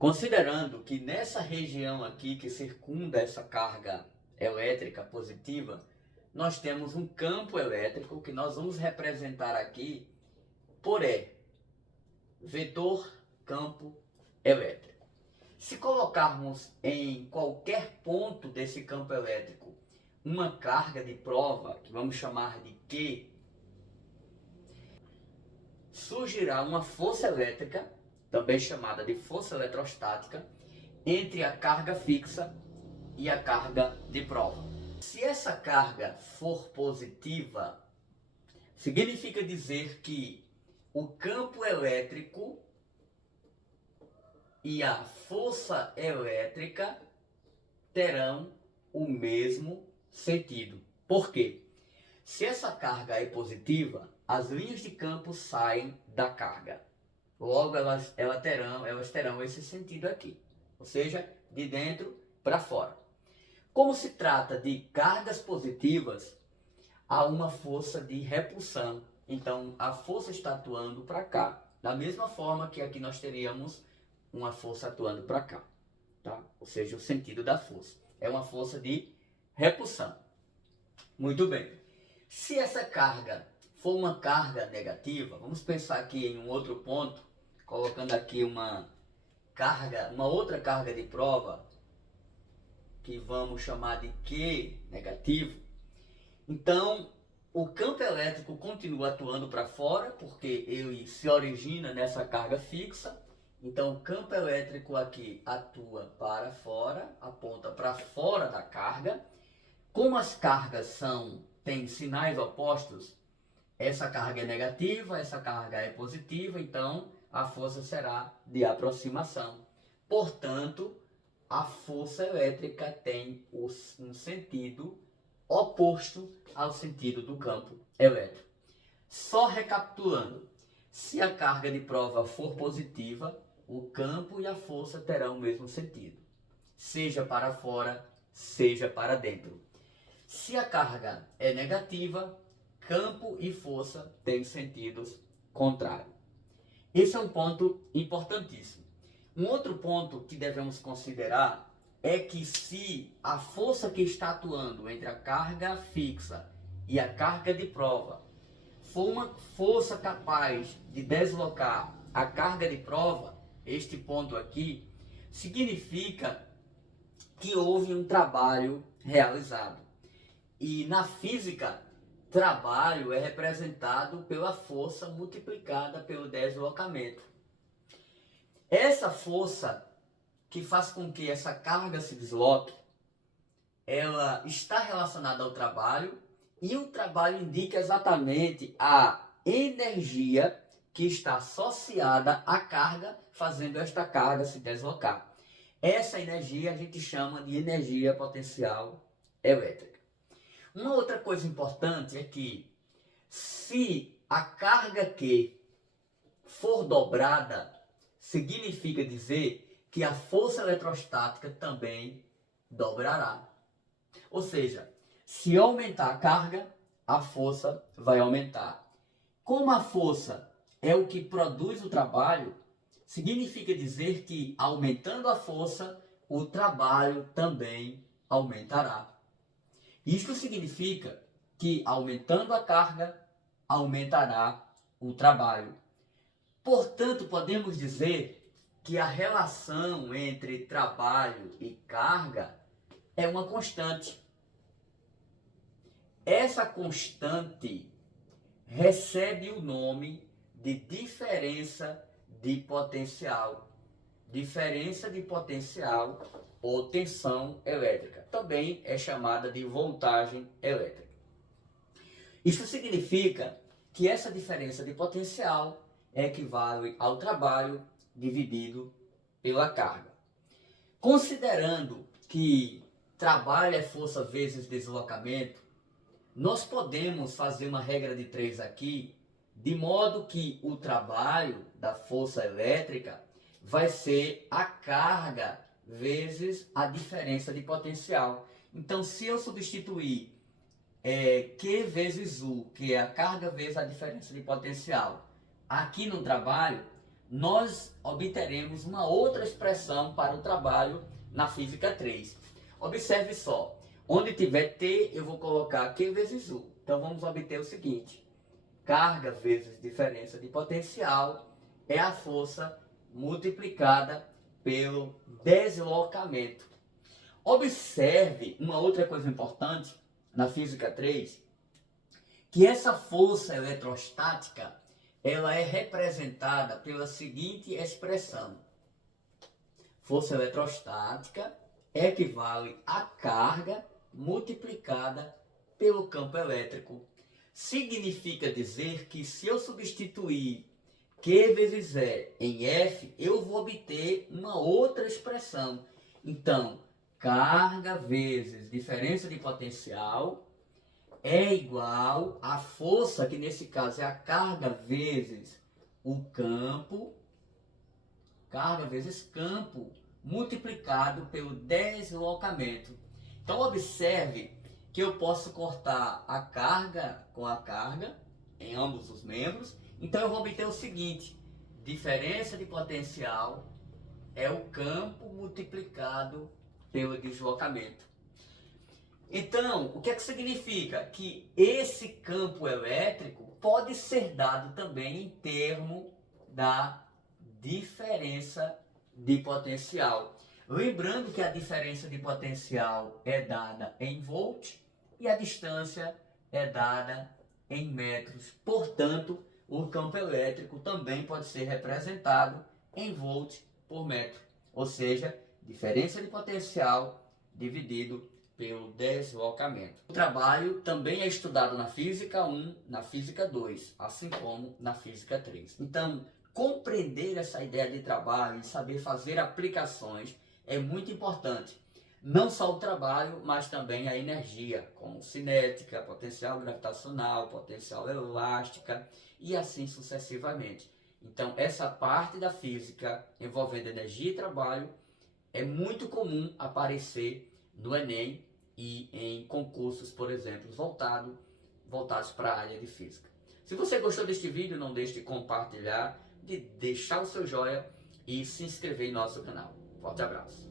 Considerando que nessa região aqui que circunda essa carga elétrica positiva, nós temos um campo elétrico que nós vamos representar aqui por E, vetor campo elétrico. Se colocarmos em qualquer ponto desse campo elétrico uma carga de prova, que vamos chamar de Q, surgirá uma força elétrica, também chamada de força eletrostática, entre a carga fixa e a carga de prova. Se essa carga for positiva, significa dizer que o campo elétrico e a força elétrica terão o mesmo sentido. Por quê? Se essa carga é positiva, as linhas de campo saem da carga. Logo, elas terão esse sentido aqui. Ou seja, de dentro para fora. Como se trata de cargas positivas, há uma força de repulsão. Então, a força está atuando para cá, da mesma forma que aqui nós teríamos uma força atuando para cá. Tá? Ou seja, o sentido da força. É uma força de repulsão. Muito bem. Se essa carga for uma carga negativa, vamos pensar aqui em um outro ponto, colocando aqui uma outra carga de prova, que vamos chamar de Q negativo. Então, o campo elétrico continua atuando para fora, porque ele se origina nessa carga fixa. Então, o campo elétrico aqui atua para fora, aponta para fora da carga. Como as cargas têm sinais opostos, essa carga é negativa, essa carga é positiva, então a força será de aproximação. Portanto, a força elétrica tem um sentido oposto ao sentido do campo elétrico. Só recapitulando, se a carga de prova for positiva, o campo e a força terão o mesmo sentido, seja para fora, seja para dentro. Se a carga é negativa, campo e força têm sentidos contrários. Esse é um ponto importantíssimo. Um outro ponto que devemos considerar é que se a força que está atuando entre a carga fixa e a carga de prova for uma força capaz de deslocar a carga de prova, este ponto aqui, significa que houve um trabalho realizado. E na física, trabalho é representado pela força multiplicada pelo deslocamento. Essa força que faz com que essa carga se desloque, ela está relacionada ao trabalho, e o trabalho indica exatamente a energia que está associada à carga, fazendo esta carga se deslocar. Essa energia a gente chama de energia potencial elétrica. Uma outra coisa importante é que, se a carga Q for dobrada, significa dizer que a força eletrostática também dobrará. Ou seja, se aumentar a carga, a força vai aumentar. Como a força é o que produz o trabalho, significa dizer que, aumentando a força, o trabalho também aumentará. Isto significa que, aumentando a carga, aumentará o trabalho. Portanto, podemos dizer que a relação entre trabalho e carga é uma constante. Essa constante recebe o nome de diferença de potencial. Diferença de potencial ou tensão elétrica. Também é chamada de voltagem elétrica. Isso significa que essa diferença de potencial equivale ao trabalho dividido pela carga. Considerando que trabalho é força vezes deslocamento, nós podemos fazer uma regra de 3 aqui, de modo que o trabalho da força elétrica vai ser a carga vezes a diferença de potencial. Então, se eu substituir Q vezes U, que é a carga vezes a diferença de potencial, aqui no trabalho, nós obteremos uma outra expressão para o trabalho na física 3. Observe só, onde tiver T, eu vou colocar Q vezes U. Então vamos obter o seguinte: carga vezes diferença de potencial é a força multiplicada pelo deslocamento. Observe uma outra coisa importante na física 3, que essa força eletrostática ela é representada pela seguinte expressão: força eletrostática equivale à carga multiplicada pelo campo elétrico. Significa dizer que se eu substituir Q vezes E em F, eu vou obter uma outra expressão. Então, carga vezes diferença de potencial é igual à força, que nesse caso é a carga vezes o campo, carga vezes campo, multiplicado pelo deslocamento. Então observe que eu posso cortar a carga com a carga em ambos os membros. Então eu vou obter o seguinte: diferença de potencial é o campo multiplicado pelo deslocamento. Então, o que é que significa? Que esse campo elétrico pode ser dado também em termo da diferença de potencial. Lembrando que a diferença de potencial é dada em volt e a distância é dada em metros. Portanto, o campo elétrico também pode ser representado em volt por metro. Ou seja, diferença de potencial dividido pelo deslocamento. O trabalho também é estudado na física 1, na física 2, assim como na física 3. Então, compreender essa ideia de trabalho e saber fazer aplicações é muito importante. Não só o trabalho, mas também a energia, como cinética, potencial gravitacional, potencial elástica e assim sucessivamente. Então, essa parte da física envolvendo energia e trabalho é muito comum aparecer no Enem e em concursos, por exemplo, voltados para a área de física. Se você gostou deste vídeo, não deixe de compartilhar, de deixar o seu joinha e se inscrever em nosso canal. Forte abraço!